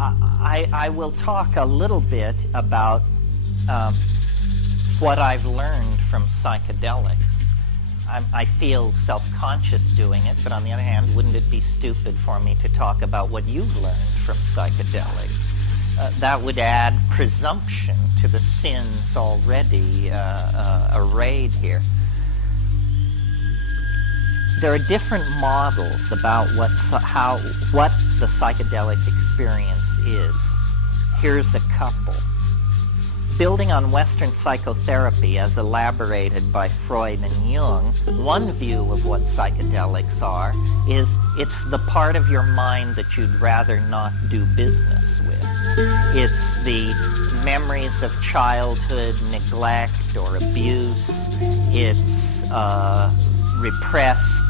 I will talk a little bit about what I've learned from psychedelics. I feel self-conscious doing it, but on the other hand, wouldn't it be stupid for me to talk about what you've learned from psychedelics? That would add presumption to the sins already arrayed here. There are different models about what the psychedelic experience is. Here's a couple. Building on Western psychotherapy as elaborated by Freud and Jung, one view of what psychedelics are is it's the part of your mind that you'd rather not do business with. It's the memories of childhood neglect or abuse. It's repressed,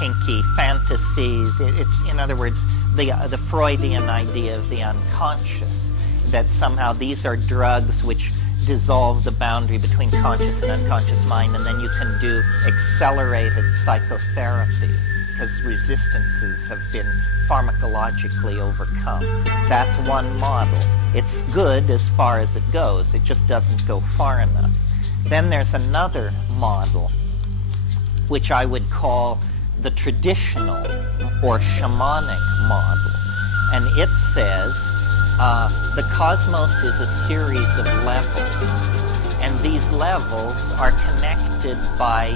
kinky fantasies. It's, in other words, the Freudian idea of the unconscious, that somehow these are drugs which dissolve the boundary between conscious and unconscious mind, and then you can do accelerated psychotherapy because resistances have been pharmacologically overcome. That's one model. It's good as far as it goes. It just doesn't go far enough. Then there's another model, which I would call the traditional or shamanic model. And it says the cosmos is a series of levels, and these levels are connected by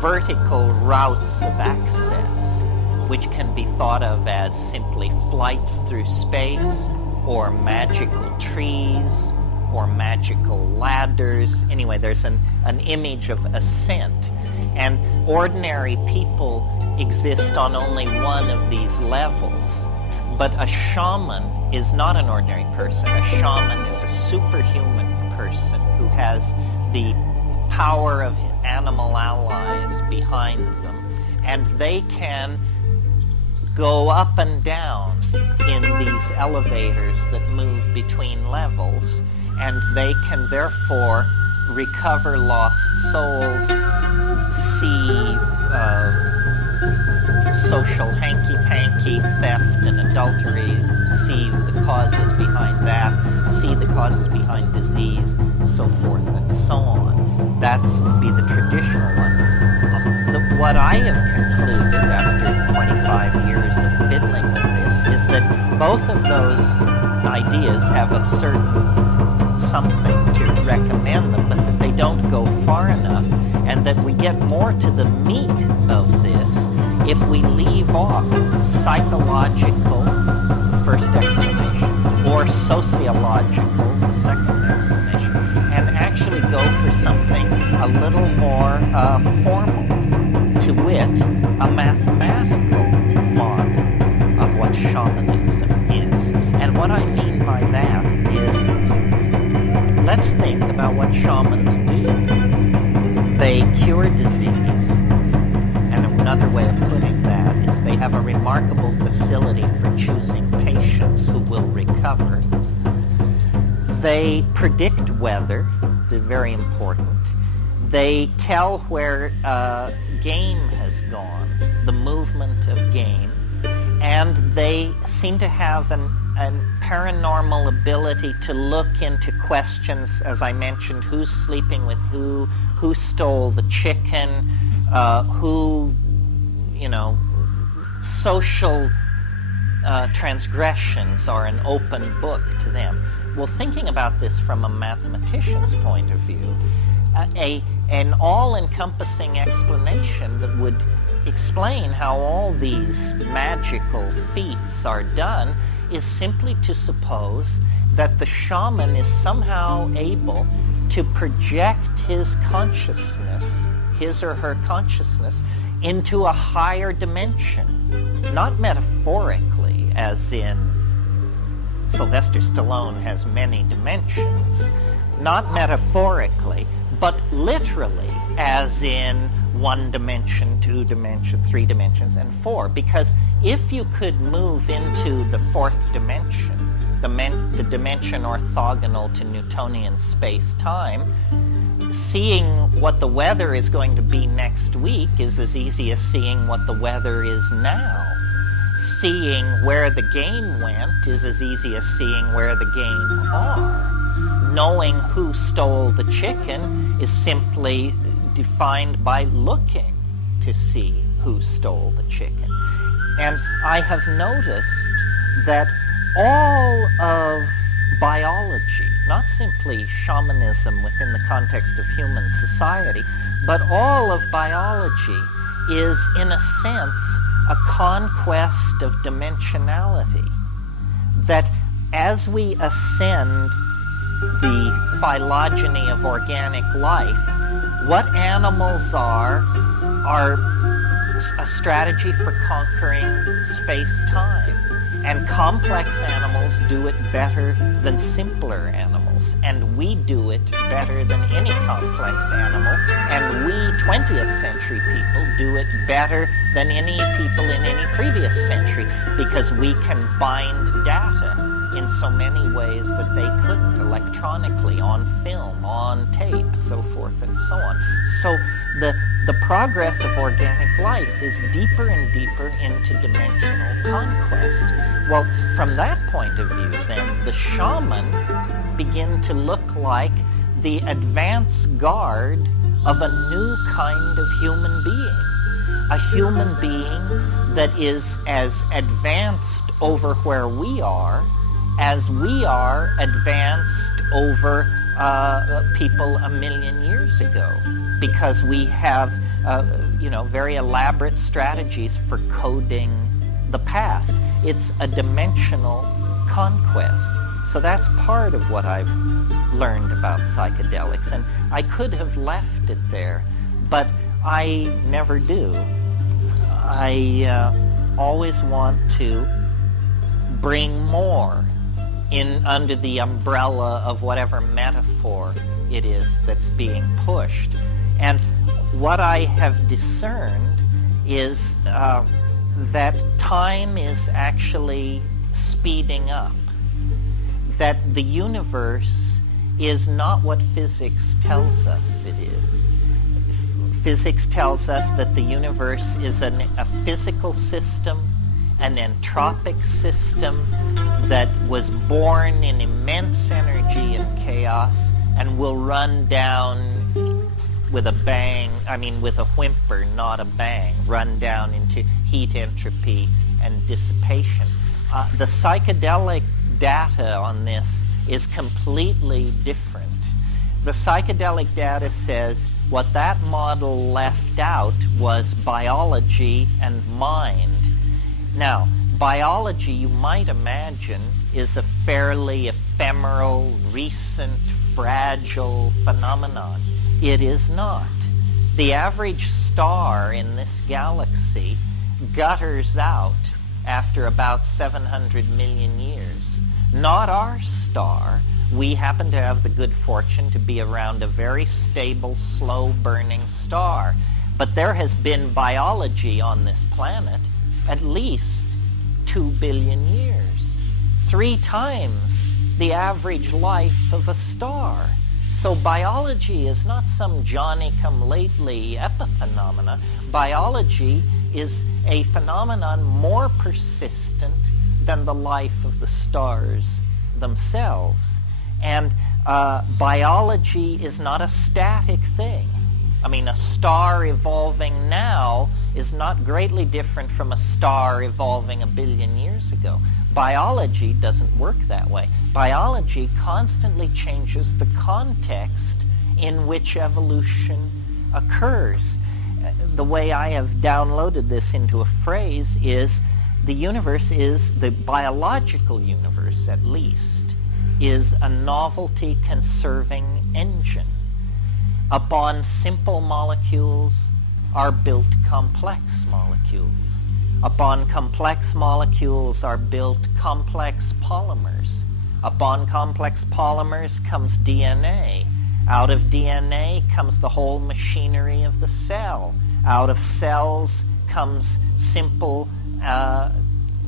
vertical routes of access, which can be thought of as simply flights through space, or magical trees, or magical ladders. Anyway, there's an image of ascent. And ordinary people exist on only one of these levels. But a shaman is not an ordinary person. A shaman is a superhuman person who has the power of animal allies behind them. And they can go up and down in these elevators that move between levels, and they can therefore recover lost souls, see social hanky-panky, theft and adultery, see the causes behind that, see the causes behind disease, so forth and so on. That would be the traditional one. What I have concluded after 25 years of fiddling with this is that both of those ideas have a certain something to recommend them, but that they don't go far enough, and that we get more to the meat of this if we leave off psychological, the first explanation, or sociological, the second explanation, and actually go for something a little more formal, to wit, a mathematical model of what shamanism is. And what I mean by that is, let's think about what shamans do. They cure disease, and another way of putting that is they have a remarkable facility for choosing patients who will recover. They predict weather, they're very important. They tell where game has gone, the movement of game, and they seem to have an paranormal ability to look into questions, as I mentioned, who's sleeping with who stole the chicken, social transgressions are an open book to them. Well, thinking about this from a mathematician's point of view, an all-encompassing explanation that would explain how all these magical feats are done is simply to suppose that the shaman is somehow able to project his consciousness, his or her consciousness, into a higher dimension. Not metaphorically, as in Sylvester Stallone has many dimensions. Not metaphorically, but literally, as in 1 dimension, 2 dimensions, 3 dimensions, and 4. Because if you could move into the 4th dimension, the dimension orthogonal to Newtonian space-time, seeing what the weather is going to be next week is as easy as seeing what the weather is now. seeing where the game went is as easy as seeing where the game are. Knowing who stole the chicken is simply defined by looking to see who stole the chicken. And I have noticed that all of biology, not simply shamanism within the context of human society, but all of biology is, in a sense, a conquest of dimensionality. That as we ascend the phylogeny of organic life, what animals are a strategy for conquering space-time. And complex animals do it better than simpler animals. And we do it better than any complex animal. And we 20th century people do it better than any people in any previous century, because we can bind data in so many ways that they couldn't electronically, on film, on tape, so forth and so on. So the progress of organic life is deeper and deeper into dimensional conquest. Well, from that point of view, then, the shaman begin to look like the advance guard of a new kind of human being. A human being that is as advanced over where we are as we are advanced over people a million years ago, because we have very elaborate strategies for coding the past. It's a dimensional conquest. So that's part of what I've learned about psychedelics, and I could have left it there, but I never do. I always want to bring more in under the umbrella of whatever metaphor it is that's being pushed. And what I have discerned is that time is actually speeding up. That the universe is not what physics tells us it is. Physics tells us that the universe is a physical system, an entropic system that was born in immense energy and chaos and will run down with a bang, with a whimper, not a bang, run down into heat entropy and dissipation. The psychedelic data on this is completely different. The psychedelic data says what that model left out was biology and mind. Now, biology, you might imagine, is a fairly ephemeral, recent, fragile phenomenon. It is not. The average star in this galaxy gutters out after about 700 million years. Not our star. We happen to have the good fortune to be around a very stable, slow-burning star. But there has been biology on this planet at least 2 billion years. 3 times the average life of a star. So biology is not some Johnny-come-lately epiphenomena. Biology is a phenomenon more persistent than the life of the stars themselves. And biology is not a static thing. A star evolving now is not greatly different from a star evolving a billion years ago. Biology doesn't work that way. Biology constantly changes the context in which evolution occurs. The way I have downloaded this into a phrase is the universe is, the biological universe at least, is a novelty-conserving engine. Upon simple molecules are built complex molecules. Upon complex molecules are built complex polymers. Upon complex polymers comes DNA. Out of DNA comes the whole machinery of the cell. Out of cells comes simple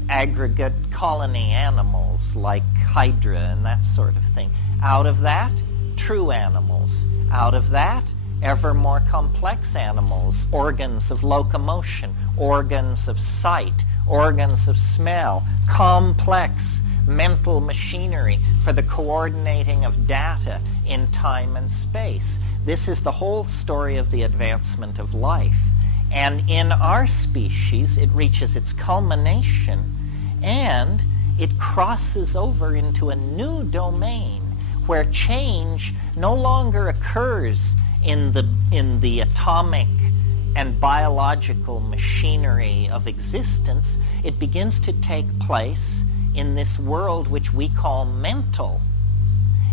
aggregate colony animals like Hydra and that sort of thing. Out of that, true animals. Out of that, ever more complex animals, organs of locomotion, organs of sight, organs of smell, complex mental machinery for the coordinating of data in time and space. This is the whole story of the advancement of life. And in our species, it reaches its culmination and it crosses over into a new domain where change no longer occurs in the atomic and biological machinery of existence. It begins to take place in this world which we call mental.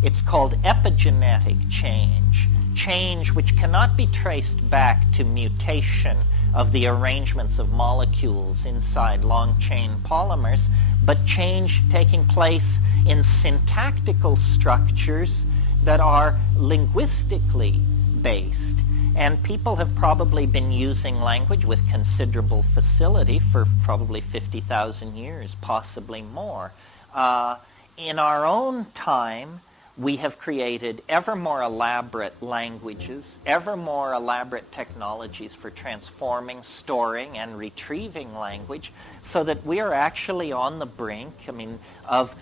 It's called epigenetic change, change which cannot be traced back to mutation of the arrangements of molecules inside long-chain polymers, but change taking place in syntactical structures that are linguistically based. And people have probably been using language with considerable facility for probably 50,000 years, possibly more. In our own time, we have created ever more elaborate languages, ever more elaborate technologies for transforming, storing, and retrieving language, so that we are actually on the brink, of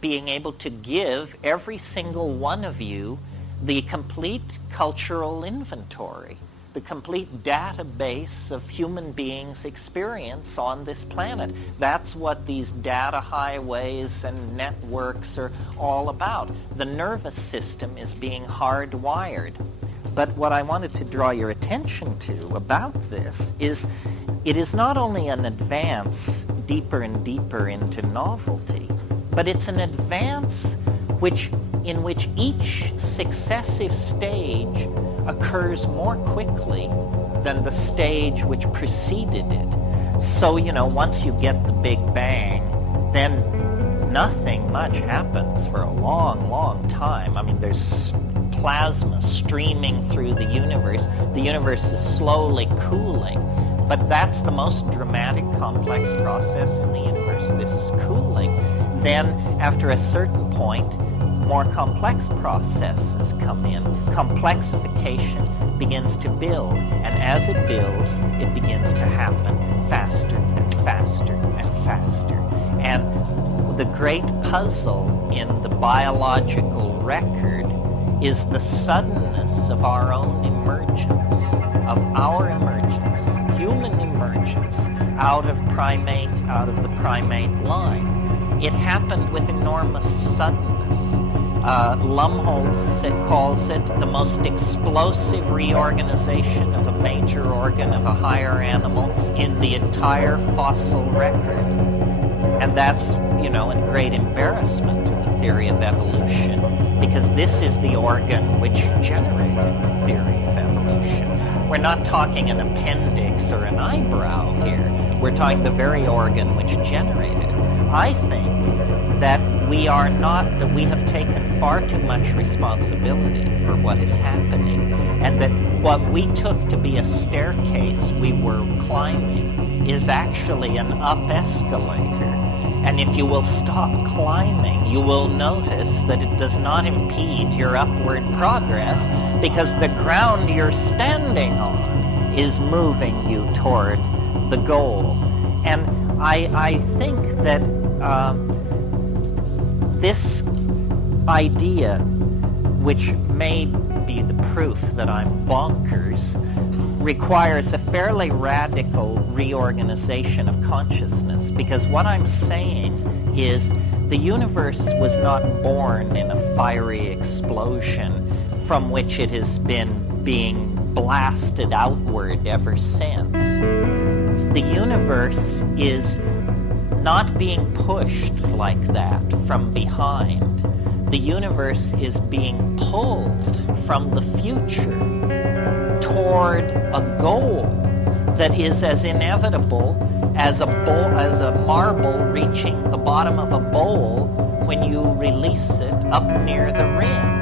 being able to give every single one of you the complete cultural inventory, the complete database of human beings' experience on this planet. That's what these data highways and networks are all about. The nervous system is being hardwired. But what I wanted to draw your attention to about this is it is not only an advance deeper and deeper into novelty, but it's an advance in which each successive stage occurs more quickly than the stage which preceded it. So, once you get the Big Bang, then nothing much happens for a long, long time. There's plasma streaming through the universe. The universe is slowly cooling, but that's the most dramatic, complex process in the universe, this cooling. Then, after a certain point, more complex processes come in. Complexification begins to build, and as it builds, it begins to happen faster and faster and faster. And the great puzzle in the biological record is the suddenness of our own emergence, human emergence, out of the primate line. It happened with enormous suddenness. Lumholtz calls it the most explosive reorganization of a major organ of a higher animal in the entire fossil record. And that's, a great embarrassment to the theory of evolution, because this is the organ which generated the theory of evolution. We're not talking an appendix or an eyebrow here. We're talking the very organ which generated it. I think that we have taken far too much responsibility for what is happening, and that what we took to be a staircase we were climbing is actually an up escalator. And if you will stop climbing, you will notice that it does not impede your upward progress, because the ground you're standing on is moving you toward the goal. And I think that this idea, which may be the proof that I'm bonkers, requires a fairly radical reorganization of consciousness, because what I'm saying is the universe was not born in a fiery explosion from which it has been being blasted outward ever since. The universe is not being pushed like that from behind. The universe is being pulled from the future toward a goal that is as inevitable as a marble reaching the bottom of a bowl when you release it up near the rim.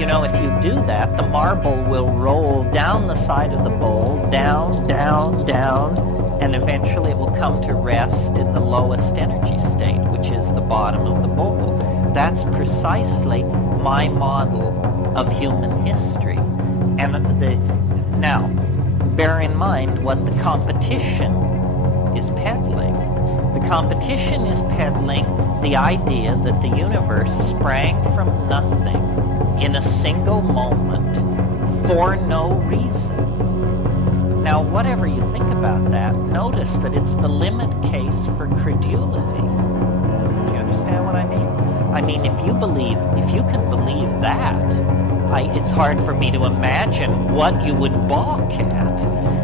If you do that, the marble will roll down the side of the bowl, down, down, down, and eventually it will come to rest in the lowest energy state, which is the bottom of the bowl. That's precisely my model of human history. And now, bear in mind what the competition is peddling. competition is peddling the idea that the universe sprang from nothing in a single moment for no reason. Now, whatever you think about that, notice that it's the limit case for credulity. Do you understand what I mean? I mean, if you can believe that, it's hard for me to imagine what you would balk at.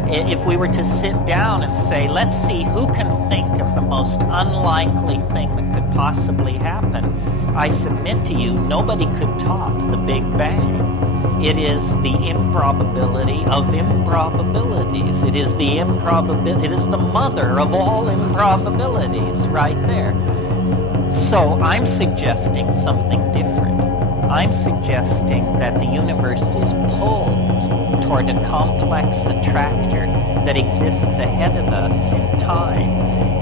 If we were to sit down and say, let's see who can think of the most unlikely thing that could possibly happen, I submit to you, nobody could top the Big Bang. It is the improbability of improbabilities. It is the mother of all improbabilities right there. So I'm suggesting something different. I'm suggesting that the universe is pulled toward a complex attractor that exists ahead of us in time,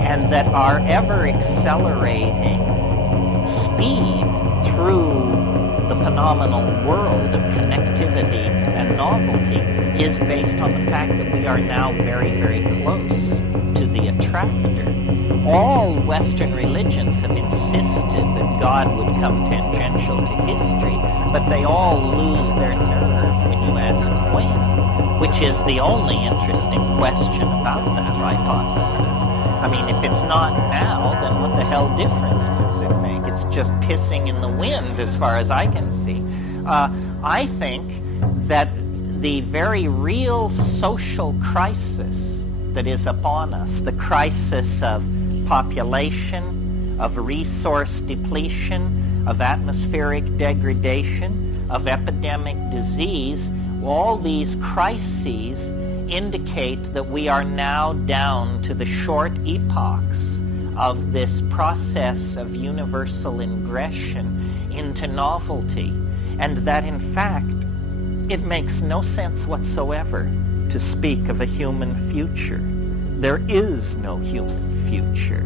and that our ever-accelerating speed through the phenomenal world of connectivity and novelty is based on the fact that we are now very, very close to the attractor. All Western religions have insisted that God would come tangential to history, but they all lose their nerve when you ask when, which is the only interesting question about that hypothesis. I mean, if it's not now, then what the hell difference does it make? It's just pissing in the wind as far as I can see. I think that the very real social crisis that is upon us, the crisis of population, of resource depletion, of atmospheric degradation, of epidemic disease, all these crises indicate that we are now down to the short epochs of this process of universal ingression into novelty, and that in fact it makes no sense whatsoever to speak of a human future. There is no human future.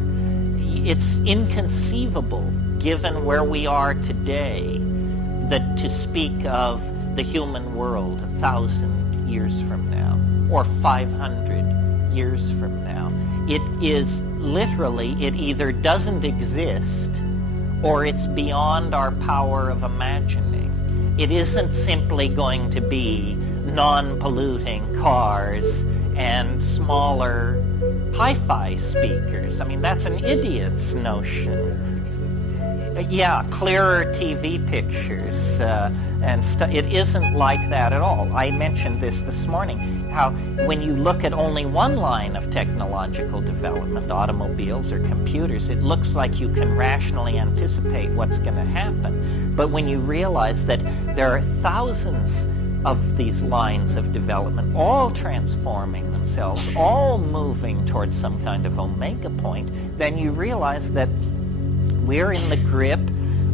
It's inconceivable, given where we are today, that to speak of the human world 1,000 years from now, or 500 years from now. It is literally, it either doesn't exist, or it's beyond our power of imagining. It isn't simply going to be non-polluting cars and smaller hi-fi speakers. I mean, that's an idiot's notion. Yeah, clearer TV pictures and stuff. It isn't like that at all. I mentioned this morning, how when you look at only one line of technological development, automobiles or computers, it looks like you can rationally anticipate what's going to happen. But when you realize that there are thousands of these lines of development, all transforming themselves, all moving towards some kind of omega point, then you realize that we're in the grip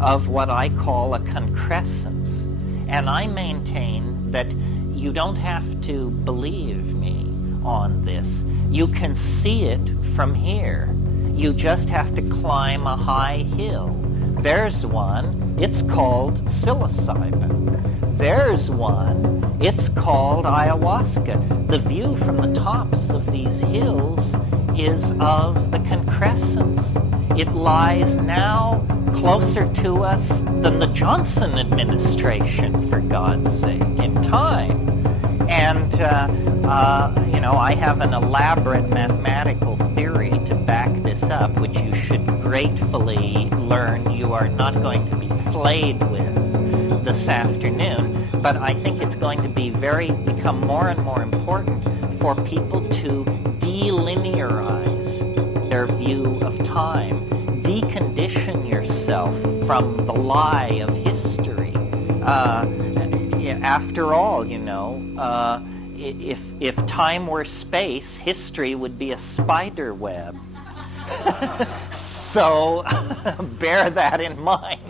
of what I call a concrescence. And I maintain that you don't have to believe me on this. You can see it from here. You just have to climb a high hill. There's one. It's called psilocybin. There's one. It's called ayahuasca. The view from the tops of these hills is of the concrescence. It lies now closer to us than the Johnson administration, for God's sake, in time. And, I have an elaborate mathematical theory to back this up, which you should gratefully learn you are not going to be flayed with this afternoon. But I think it's going to become more and more important for people to delinearize their view of time. Decondition yourself from the lie of history. After all, if time were space, history would be a spider web. So bear that in mind.